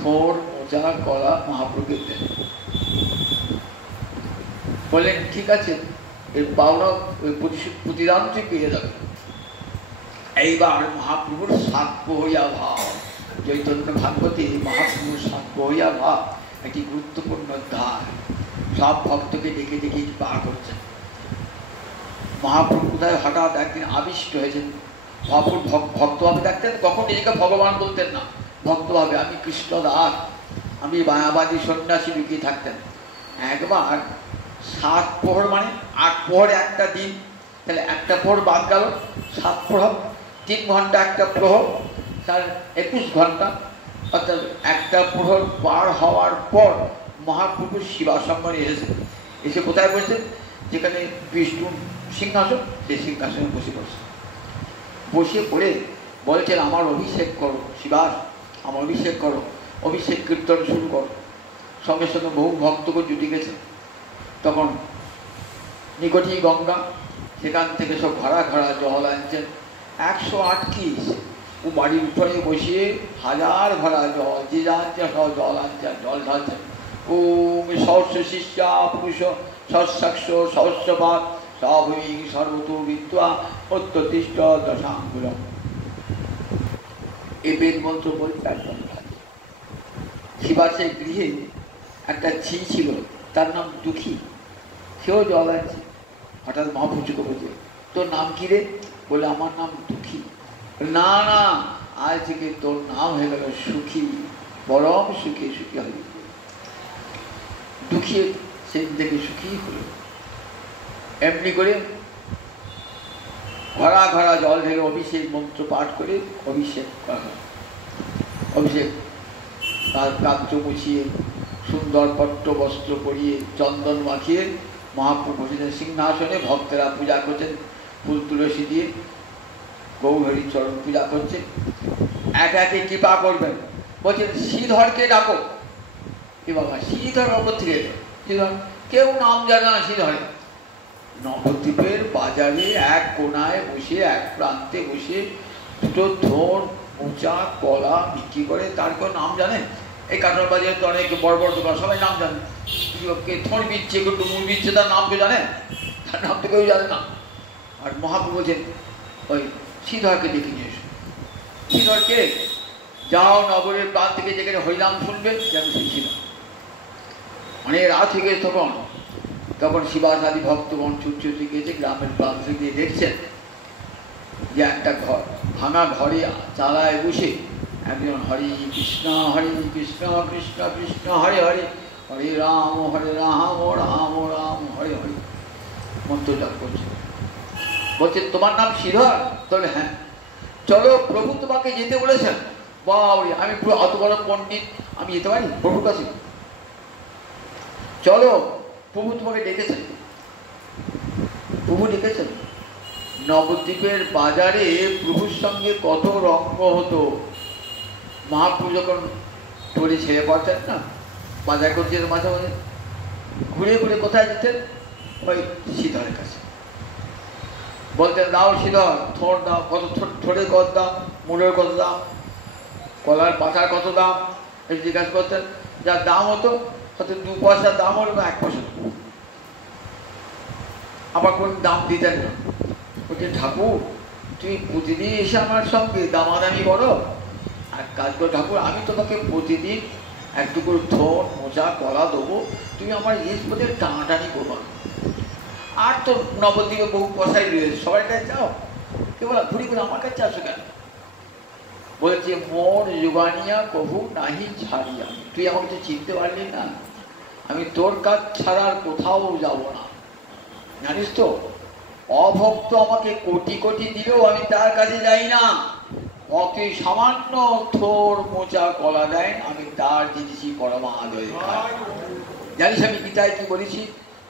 থোর মোচা কলা মহাপ্রভুকে দেন। বললেন ঠিক আছে, এর পাওনা ওই প্রতিদান তুই পেয়ে যাবে। এইবার মহাপ্রভুর সাক্ষ্য হইয়া ভাব, চৈতন্য ভাগবতী মহাপ্রভুর সাক্ষ্য হইয়া ভাব একটি গুরুত্বপূর্ণ অধ্যায়। সব ভক্তকে ডেকে ডেকে পার করছেন। মহাপ্রভু কোথায় হঠাৎ একদিন আবিষ্ট হয়েছেন, মহাপ্রভু ভক্তভাবে দেখতেন, কখন নিজেকে ভগবান বলতেন না, ভক্তভাবে আমি কৃষ্ণ দাস, আমি মায়াবাদী সন্ন্যাসী লুকিয়ে থাকতেন। একবার 7 প্রহর মানে 8 প্রহর একটা দিন, তাহলে একটা প্রহর বাদ গেল, 7 প্রহর 3 ঘন্টা একটা প্রহর, তার 21 ঘন্টা, অর্থাৎ একটা প্রহর পার হওয়ার পর মহাপ্রভু শিবাসম্মানে এসেছেন। এসে কোথায় বসেছেন? যেখানে বিষ্ণুর সিংহাসন, সেই সিংহাসনে বসে পড়ছে। বসে পড়ে বলছেন আমার অভিষেক করো শিবাস, আমার অভিষেক করো, অভিষেক কীর্তন শুরু করো। সঙ্গে সঙ্গে বহু ভক্তকে জুটে গেছে। তখন নিকটেই গঙ্গা, সেখান থেকে সব ঘড়া ঘড়া জল আনছেন। 108 কিস ও বাড়ির উঠোনে বসিয়ে 1000 ঘড়া জল, যে যাচ্ছে সব জল আনছেন, জল ঢালছেন। ওম সহস্র শিষ্যা পুরুষ সহস্রাক্ষ সহস্রপাত সভূমি সর্বতো বিদ্যা প্রত্যতিষ্ঠ দশাঙ্গুলম। এই বেদ মন্ত্র বলতে একদম শিবাসের গৃহে একটা ঝি ছিল, তার নাম দুঃখী, সেও জল আছে। হঠাৎ মহাপুজুকে বলছে তোর নাম কি রে? বলে আমার নাম দুঃখী। না না, আজ থেকে তোর নাম হয়ে গেল সুখী, পরম সুখী সুখী হবে। দুঃখী সেদিন থেকে সুখী হলো। এমনি করে ঘরা ঘরা জল ঢেলে অভিষেক মন্ত্র পাঠ করে অভিষেক করা হয়। অভিষেক তার কাত্র মুছিয়ে সুন্দর পট্ট বস্ত্র পরিয়ে চন্দন মাখিয়ে মহাপ্রভু বসেছেন সিংহাসনে, ভক্তেরা পূজা করছেন ফুল তুলসী দিয়ে, গৌরহরি চরণ পূজা করছে। একে একে কৃপা করবেন, বলছেন শ্রীধরকে ডাকো। কি বাবা, শ্রীধর বাবু থেকে শ্রীধর কেউ নাম জানে না শ্রীধরে। নবদ্বীপের বাজারে এক কোনায় বসে, এক প্রান্তে বসে দুটো থোড় মোচা কলা বিক্রি করে, তার কেউ নাম জানে? এই কাঠর বাজারে তো অনেক বড় বড় দোকান, সবাই নাম জানে। থোড় বিচ্ছে, কেউ ডুমুর বিচ্ছে, তার নাম কেউ জানে? তার নাম তো কেউ জানে না। আর মহাপ্রভু বলছেন ওই শ্রীধরকে ডেকে নিয়ে এসো। শ্রীধরকে যাও নগরের প্রান্ত থেকে যেখানে হরিনাম শুনবে, যেন সেই শ্রীধর। অনেক রাত হয়ে গেছে তখন শিবাসাদি ভক্তগণ ছুটে গিয়েছে গ্রামের প্রান্ত গিয়ে দেখছেন যে একটা ঘর, ভাঙা ঘরে চালায় বসে একজন হরি কৃষ্ণ কৃষ্ণ কৃষ্ণ হরে হরে, হরে রাম রাম রাম হরে হরে মন্ত্র জপ করছে। বলছে তোমার নাম শ্রীধর? তাহলে হ্যাঁ। চলো, প্রভু তোমাকে যেতে বলেছেন। বাবরে, আমি পুরো অত বড় পণ্ডিত, আমি যেতে পারি প্রভুর কাছে? চলো, প্রভু তোমাকে ডেকেছেন। প্রভু ডেকেছেন। নবদ্বীপের বাজারে প্রভুর সঙ্গে কত রঙ্গ হতো। মহাপ্রভু যখন টলি ছেড়ে পড়তেন না, বাজার করছেন, মাঝে মাঝে ঘুরে ঘুরে কোথায় যেতেন? ওই শ্রীধরের কাছে। বলতেন দাও শ্রীধর, থোড় দাও, কত থোড়ের কত দাম, মূলের কত দাম, কলার পাতার কত দাম, এই জিজ্ঞাসা করতেন। যার দাম হতো হয়তো 2 পয়সার দাম হলো বা 1 পয়সা, আবার কোন দাম দিতেন না। বলছে ঠাকুর তুমি প্রতিদিন এসে আমার সঙ্গে দামাদামি করো, আর কাজ করো ঠাকুর, আমি তোমাকে প্রতিদিন একটু করে থোড় মোচা কলা দেবো, তুমি আমার জিনিস মধ্যে টানাটানি করবো। আর তো নবদ্বীপে বহু পয়সাই রয়েছে, সবাই কাছে যাও, কে বলা ঘুরি ঘুরে আমার কাছে আসো কেন? বলছে মোর যুগানিয়া কভু নাহি ছাড়িয়া, তুই আমাকে চিনতে পারলি না, আমি তোর কাজ ছাড়া আর কোথাও যাব না। জানিস তো, অভক্ত আমাকে কোটি কোটি দিলেও আমি তার কাছে যাই না। অতি সামান্য থোড় মোচা কলা দেয়, আমি তার জিনিসই পরমাদয় খাই। জানিস আমি গীতায় কি বলেছি?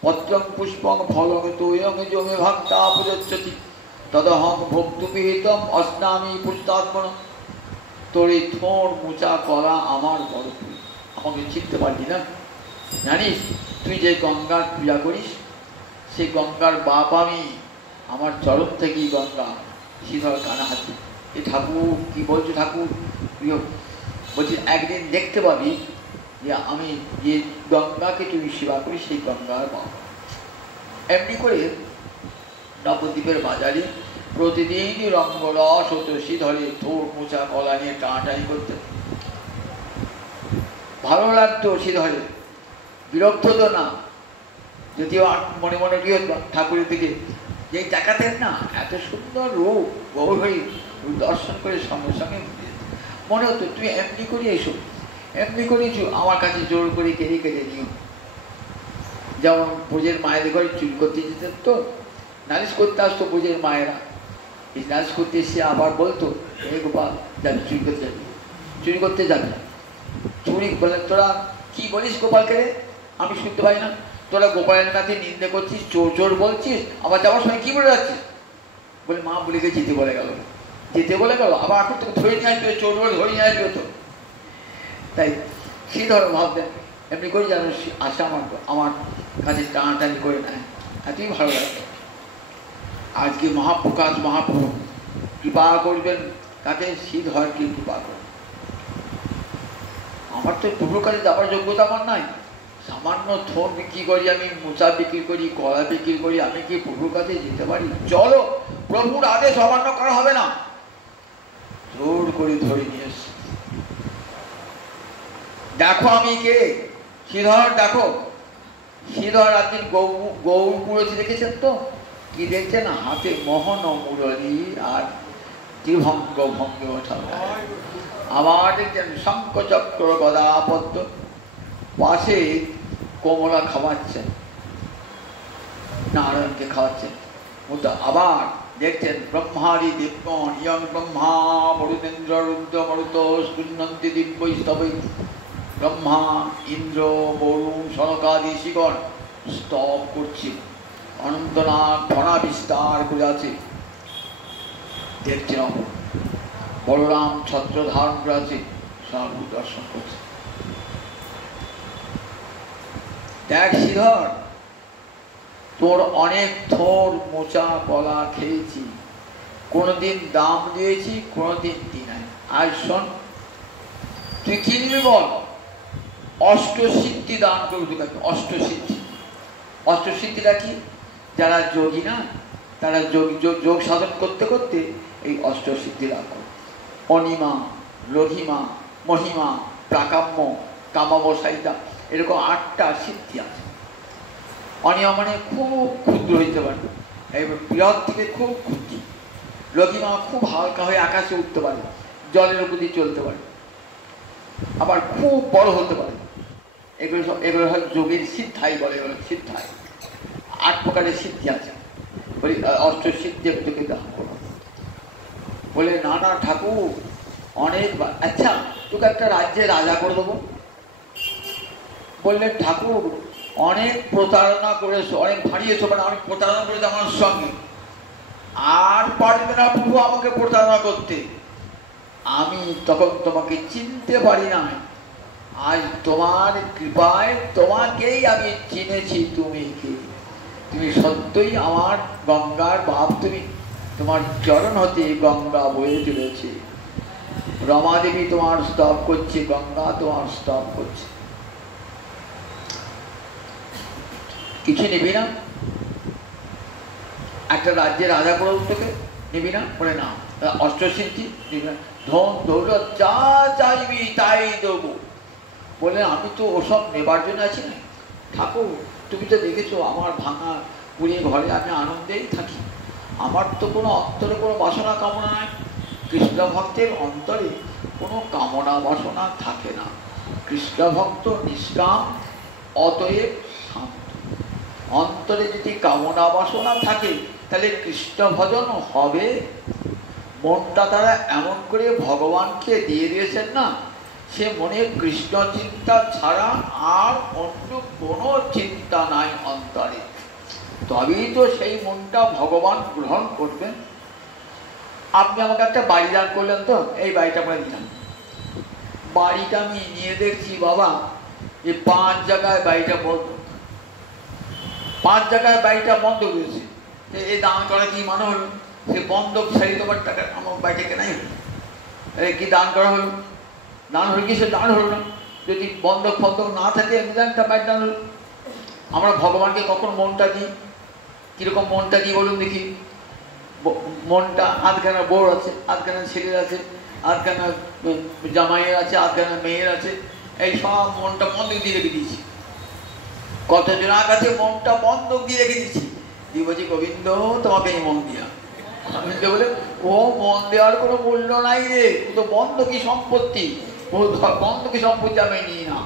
পত্রং পুষ্পং ফলং তোয়ং জমে ভক্তা প্রযচ্ছতি তদহং ভক্তুবিহিতম অস্নামি পুষ্টাত্মন। তোর এই থোড় মোচা কলা আমার বড় প্রিয়, আমাকে চিনতে পারলি না? জানিস তুই যে গঙ্গার পূজা করিস, সেই গঙ্গার বাপ আমি, আমার চরণ থেকেই গঙ্গা। শ্রীধর কানা হাত, এ ঠাকুর কি বলছো ঠাকুর? প্রিয় বলছি একদিন দেখতে পাবি যে আমি যে গঙ্গাকে তুমি সেবা করি সেই গঙ্গার বাবা। এমনি করে নবদ্বীপের বাজারে প্রতিদিনই রঙ্গরস হতো। শ্রীধরে থোড় মোচা কলা নিয়ে টানাটানি করতে ভালো লাগতো। শ্রীধরে বিরক্ত তো না, যদিও মনে মনে কি হতো ঠাকুরের দিকে যে দেখাতেন না, এত সুন্দর রূপ, গৌরহরি দর্শন করে সঙ্গে সঙ্গে মনে হতো তুমি এমনি করে এসো, এমনি করেই আমার কাছে জোর করে কেড়ে কেড়ে নিও। যেমন ব্রজের মায়েদের ঘরে চুরি করতে যেতেন, তো নালিশ করতে আসতো ব্রজের মায়েরা, এই নালিশ করতে এসে আবার বলতো হে গোপাল যাবি চুরি করতে, যাবি চুরি করতে যাবি। চুরি বলে তোরা কি বলিস গোপালকে রে? আমি শুনতে পাই না, তোরা গোপালের কাছে নিন্দে করছিস, চোর চোর বলছিস, আবার যাওয়ার সময় কি বলে যাচ্ছিস? বলে মা বলে গিয়ে যেতে বলে গেল, যেতে বলে গেল, আবার এখন তোকে ধরে নিয়ে আসবে, চোর বলে ধরে নিয়ে আসবে তো। তাই শ্রীধর ভাবতেন এমনি করে যেন আসে আমার কাছে টানাটানি করে নেয়, এতই ভালো লাগে। আজকে মহাপ্রকাশ মহাপ্রভু কৃপা করবেন কাকে? শ্রীধরকে কৃপা করবেন। আমার তো প্রভুর কাছে যাবার যোগ্যতা আমার নাই, সামান্য থোড় বিক্রি করি, আমি মোচা বিক্রি করি, কলা বিক্রি করি, আমি কি প্রভুর কাছে যেতে পারি? চলো, প্রভুর আদেশ অমান্য করা হবে না। জোর করে ধরে নিয়ে এসছি, দেখো আমি কে? শ্রীধর দেখো। শ্রীধর একদিন গৌর পুরোহিত দেখেছেন তো, কি দেখছেন? হাতে মোহন মুরলী আর ত্রিভঙ্গ ভঙ্গে ওঠা। আবার দেখছেন শঙ্খ চক্র গদা পদ্ম, পাশে কমলা খাওয়াচ্ছেন, নারায়ণকে খাওয়াচ্ছেন। আবার দেখছেন ব্রহ্মারি দেবগণ ইয়ং ব্রহ্মা মরুতেন্দ্র রুদ্র মরুত স্পৃণন্তি দিব্যস্তবৈ। ব্রহ্মা, ইন্দ্র, বরুণ, সনকাদি ঋষিগণ স্তব করছে, অনন্তনাগ ফণা বিস্তার করে আছে। দেখছেন বলরাম ছত্র ধারণ করে আছে, সব দর্শন করছে। দেখ শ্রীধর, তোর অনেক থোর মোচা কলা খেয়েছি, কোনোদিন দাম দিয়েছি, কোনোদিন দি নাই। আজ শোন, তুই কি নিবি বল? অষ্টসিদ্ধি দান করবি। অষ্টসিদ্ধি, অষ্টসিদ্ধিটা কি? যারা যোগী না, তারা যোগ সাধন করতে করতে এই অষ্টসিদ্ধি লাভ করে। অনিমা, লঘিমা, মহিমা, প্রাকাম্য, কামাবসায়িতা, এরকম 8টা সিদ্ধি আছে। অনিমা মানে খুব ক্ষুদ্র হইতে পারে, এবার বৃহৎ থেকে খুব ক্ষুদ্র। লঘিমা খুব হালকা হয়ে আকাশে উঠতে পারে, জলের উপর দিয়ে চলতে পারে। আবার খুব বড় হতে পারে। এগুলো হয় যোগের সিদ্ধাই বলে, এগুলো সিদ্ধাই। 8 প্রকারের সিদ্ধি আছে। বলি অষ্টসিদ্ধি তোকে দান করো। বলে না না ঠাকুর, অনেকবার। আচ্ছা, তোকে একটা রাজ্যে রাজা করে দেবো। বললেন ঠাকুর, অনেক প্রতারণা করেছো, অনেক ভারিয়েছো, মানে অনেক প্রতারণা করেছো আমার সঙ্গে, আর পারবে না প্রভু আমাকে প্রতারণা করতে। আমি তখন তোমাকে চিনতে পারি না, আজ তোমার কৃপায় তোমাকেই আমি চিনেছি। তুমি কে? তুমি সত্যই আমার গঙ্গার বাপ। তুমি, তোমার চরণ হতে গঙ্গা বয়ে চলেছে। রমা দেবী তোমার স্তব করছে, গঙ্গা তোমার স্তব করছে। কিছু নিবি না? একটা রাজ্যের রাজা করে তোকে নিবি না? বলে না। অষ্টসিদ্ধি নিবি না? ধন দৌলত যা চাইবি তাই দেবো। বলে আমি তো ওসব নেবার জন্য আছি না ঠাকুর। তুমি তো দেখেছো আমার ভাঙা পুড়িয়ে ঘরে আমি আনন্দেই থাকি। আমার তো কোনো অন্তরে কোনো বাসনা কামনা নাই। কৃষ্ণ ভক্তের অন্তরে কোনো কামনা বাসনা থাকে না। কৃষ্ণ ভক্ত নিষ্কাম, অতএব শান্ত। অন্তরে যদি কামনা বাসনা থাকে তাহলে কৃষ্ণ ভজন হবে? মনটা তারা এমন করে ভগবানকে দিয়ে দিয়েছেন না, সে মনে কৃষ্ণ চিন্তা ছাড়া আর অন্য কোনো চিন্তা নাই অন্তরে। তবেই তো সেই মনটা ভগবান গ্রহণ করবেন। আপনি আমাকে একটা বাড়ি দান করলেন, তো এই বাড়িটা করে দিলাম। বাড়িটা আমি নিয়ে দেখছি বাবা, যে 5 জায়গায় বাড়িটা বন্ধ, 5 জায়গায় বাড়িটা বন্ধ রয়েছে। এই দান করা কি মানে হলো? সে বন্ধক ছাড়ি তোমার টাকা আমার বাড়িটা কেনাই হলো। কি দান করা হলো? দান হলো কি? সে দান হলো না। যদি বন্ধক ফন্ধক না থাকে দানটা বাড়ির দান হলো। আমরা ভগবানকে কখন মনটা দিই? কিরকম মনটা দিই বলুন দেখি? মনটা আধখানা বউর আছে, আধখানা ছেলের আছে, আধখানা জামাইয়ের আছে, আধখানা মেয়ের আছে, এই সব মনটা বন্ধক দিয়ে রেখে দিয়েছি। কতজনের কাছে মনটা বন্ধক দিয়ে রেখে দিয়েছি। দিয়ে বলছি গোবিন্দ তোমাকে এই মন দিয়া। গোবিন্দ বলে ও মন দেওয়ার কোনো মূল্য নাই রে, ও তো বন্ধকি সম্পত্তি। ও বন্ধকি সম্পত্তি আমি নিই না।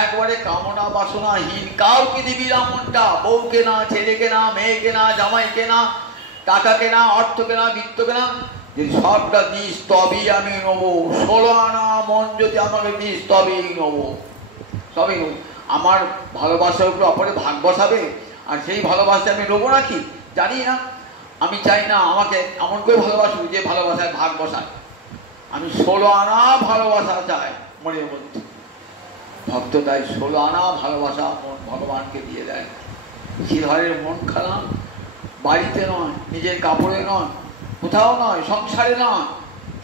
একবারে কামনা বাসনাহীন কাউকে দিবি না মনটা। বউকে না, ছেলেকে না, মেয়েকে না, জামাইকে না, টাকা কেনা, অর্থ কেনা, বৃত্ত কেনা, যদি সবটা দিস তবেই আমি নেবো। 16 আনা মন যদি আমাকে দিস তবেই নেবো, তবেই নেবো। আমার ভালোবাসার উপরে অপরে ভাগ বসাবে, আর সেই ভালোবাসা আমি নেবো নাকি? জানি না। আমি চাই না আমাকে এমন করে ভালোবাসবো যে ভালোবাসায় ভাগ বসায়। আমি 16 আনা ভালোবাসা চাই মনের মধ্যে। ভক্ত তাই 16 আনা ভালোবাসা মন ভগবানকে দিয়ে দেয়। শ্রীহরের মন খারাপ বাড়িতে নয়, নিজের কাপড়ে নয়, কোথাও নয়, সংসারে নয়,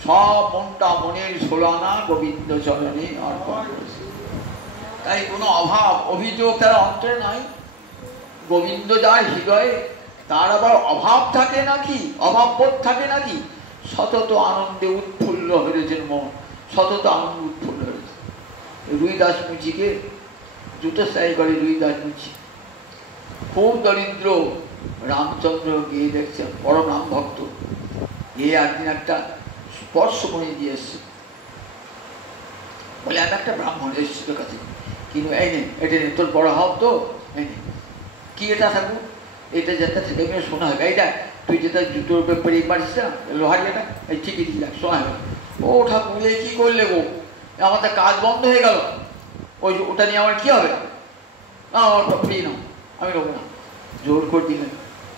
সব মনটা মনের 16 আনা গোবিন্দ চরণে অর্পণ করেছে। তাই কোনো অভাব অভিযোগ তার অন্তরে নাই। গোবিন্দ যার হৃদয়ে, তার আবার অভাব থাকে নাকি? অভাব বোধ থাকে নাকি? সতত আনন্দে উৎফুল্ল হয়েছেন মন, সতত আনন্দ উৎফুল্ল হয়েছে। রুইদাস মুচিকে জুতো সেলাই করে রুইদাস মুচি, খুব দরিদ্র, রামচন্দ্র গিয়ে দেখছেন বড় রাম ভক্ত, গিয়ে একদিন একটা স্পর্শ মনে দিয়ে এসছে, বলে আমি একটা ব্রাহ্মণ এসছি তোর কাছে, কিন্তু এই নে এটা নে, তোর বড় হব তো, এই নে। কি এটা ঠাকুর? এটা যেটা থেকে শোনা হবে, এইটা তুই যেটা জুতোর ব্যাপারে পারিস না লোহার এটা, এই ঠিকই দিলাম শোনা হবে। ও ঠাকুর এই কী করলে গো, আমাদের কাজ বন্ধ হয়ে গেল, ওই ওটা নিয়ে আমার কী হবে? না ওটা ফ্রি নাও, আমি নেবো না। জোর করে দিলেন,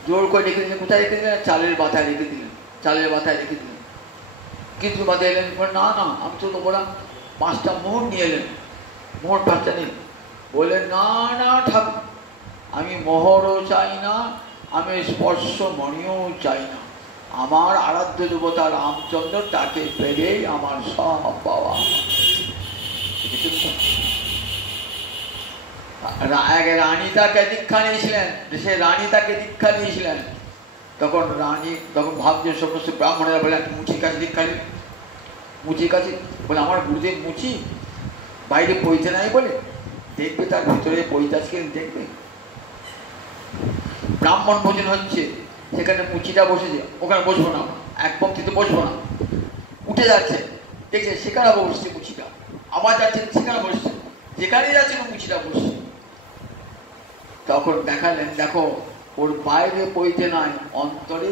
জোর করে রেখে দিলেন। কোথায় রেখে দিলেন? চালের বাতায় রেখে দিলেন, চালের বাতায় রেখে দিলেন। কিন্তু বাতায় এলেন, না না আমি তো নেবো না। 5টা মোহর নিয়ে এলেন, মোহর 5টা নিন। বললেন না না ঠাকুর, আমি মোহরও চাই না, আমি স্পর্শ মণিও চাই না, আমার আরাধ্য দেবতা রামচন্দ্র তাকে পেলেই আমার সব পাওয়া। রানী তাকে দীক্ষা নিয়েছিলেন, সে রানী তাকে দীক্ষা নিয়েছিলেন। তখন রানী তখন ভাবছেন, সমস্ত ব্রাহ্মণেরা বলেন মুচির কাছে দীক্ষা নিন। মুচির কাছে বলে আমার গুরুদেব মুচি বাইরে পইতে নাই বলে, দেখবে তার ভিতরে পৈতাসকে দেখবে। ব্রাহ্মণ ভোজন হচ্ছে, সেখানে মুচিটা বসেছে, ওখানে বসবো না, এক পঙ্ক্তিতে বসবো না, উঠে যাচ্ছে, দেখছে সেখানে বসছে মুচিটা, আবার যাচ্ছে সেখানে বসছে, যেখানে যাচ্ছে মুচিটা বসছে। তখন দেখালেন দেখো ওর বাইরে পইতে নাই, অন্তরে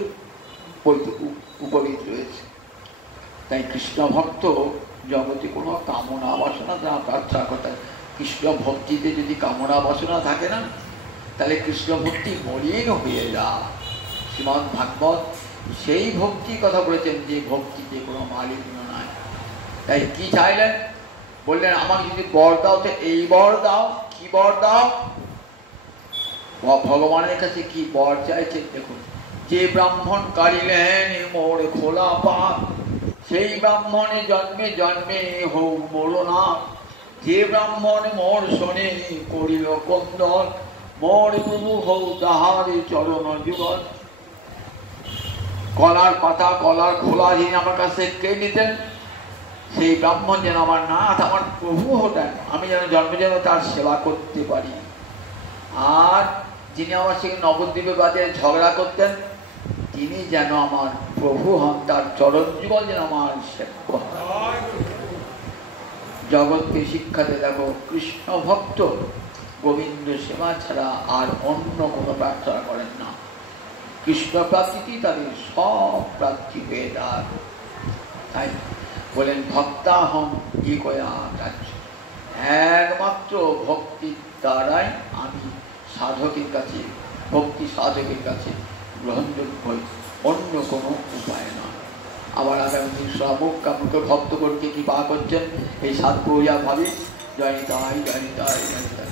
উপবিত রয়েছে। তাই কৃষ্ণ ভক্ত জগতে কোনো কামনা বাসনা তারা প্রার্থনা করতে, কৃষ্ণ ভক্তিতে যদি কামনা বাসনা থাকে না, তাহলে কৃষ্ণ ভক্তি মলিন হয়ে যায়। শ্রীমদ্ ভাগবত সেই ভক্তির কথা বলেছেন যে ভক্তিতে কোনো মালিন্য নাই। তাই কি চাইলেন? বললেন আমাকে যদি বর দাও তো এই বর দাও। কি বর দাও? ভগবানের কাছে কি বর চাইছে দেখুন, যে ব্রাহ্মণ কাড়িলেন মোর খোলা পাপ, সেই ব্রাহ্মণে জন্মে জন্মে হোক মোর না। যে ব্রাহ্মণ মোর শোনে করিল কন্দন, মোর প্রভু হৌ তাহার চরণ যুগল। কলার পাতা কলার খোলা যিনি আমার কাছে কে নিতেন, সেই ব্রাহ্মণ যেন আমার নাথ আমার প্রভু হতেন, আমি যেন জন্মে যেন তার সেবা করতে পারি। আর যিনি আমার সঙ্গে নবদ্বীপে বাজারে ঝগড়া করতেন, তিনি যেন আমার প্রভু হন, তার চরণ যুগল যেন আমার সেবা। জগৎকে শিক্ষাতে দেখো কৃষ্ণ ভক্ত গোবিন্দ সেবা ছাড়া আর অন্য কোনো প্রার্থনা করেন না। কৃষ্ণ প্রাপ্তি তাদের সব প্রাপ্তি হয়ে যায়। তাই বলেন ভক্তাহম ইকয়া কার্য, একমাত্র ভক্তির দ্বারাই আমি সাধকের কাছে, ভক্তি সাধকের কাছে গ্রহণযোগ্য হই, অন্য কোনো উপায় নয়। আবার আগামী দিন শ্রাবক কামকে ভক্তগণকে কৃপা করছেন এই সাতগৌরিয়া ভাবে। জয় নিতাই জয় নিতাই জয় নিতাই।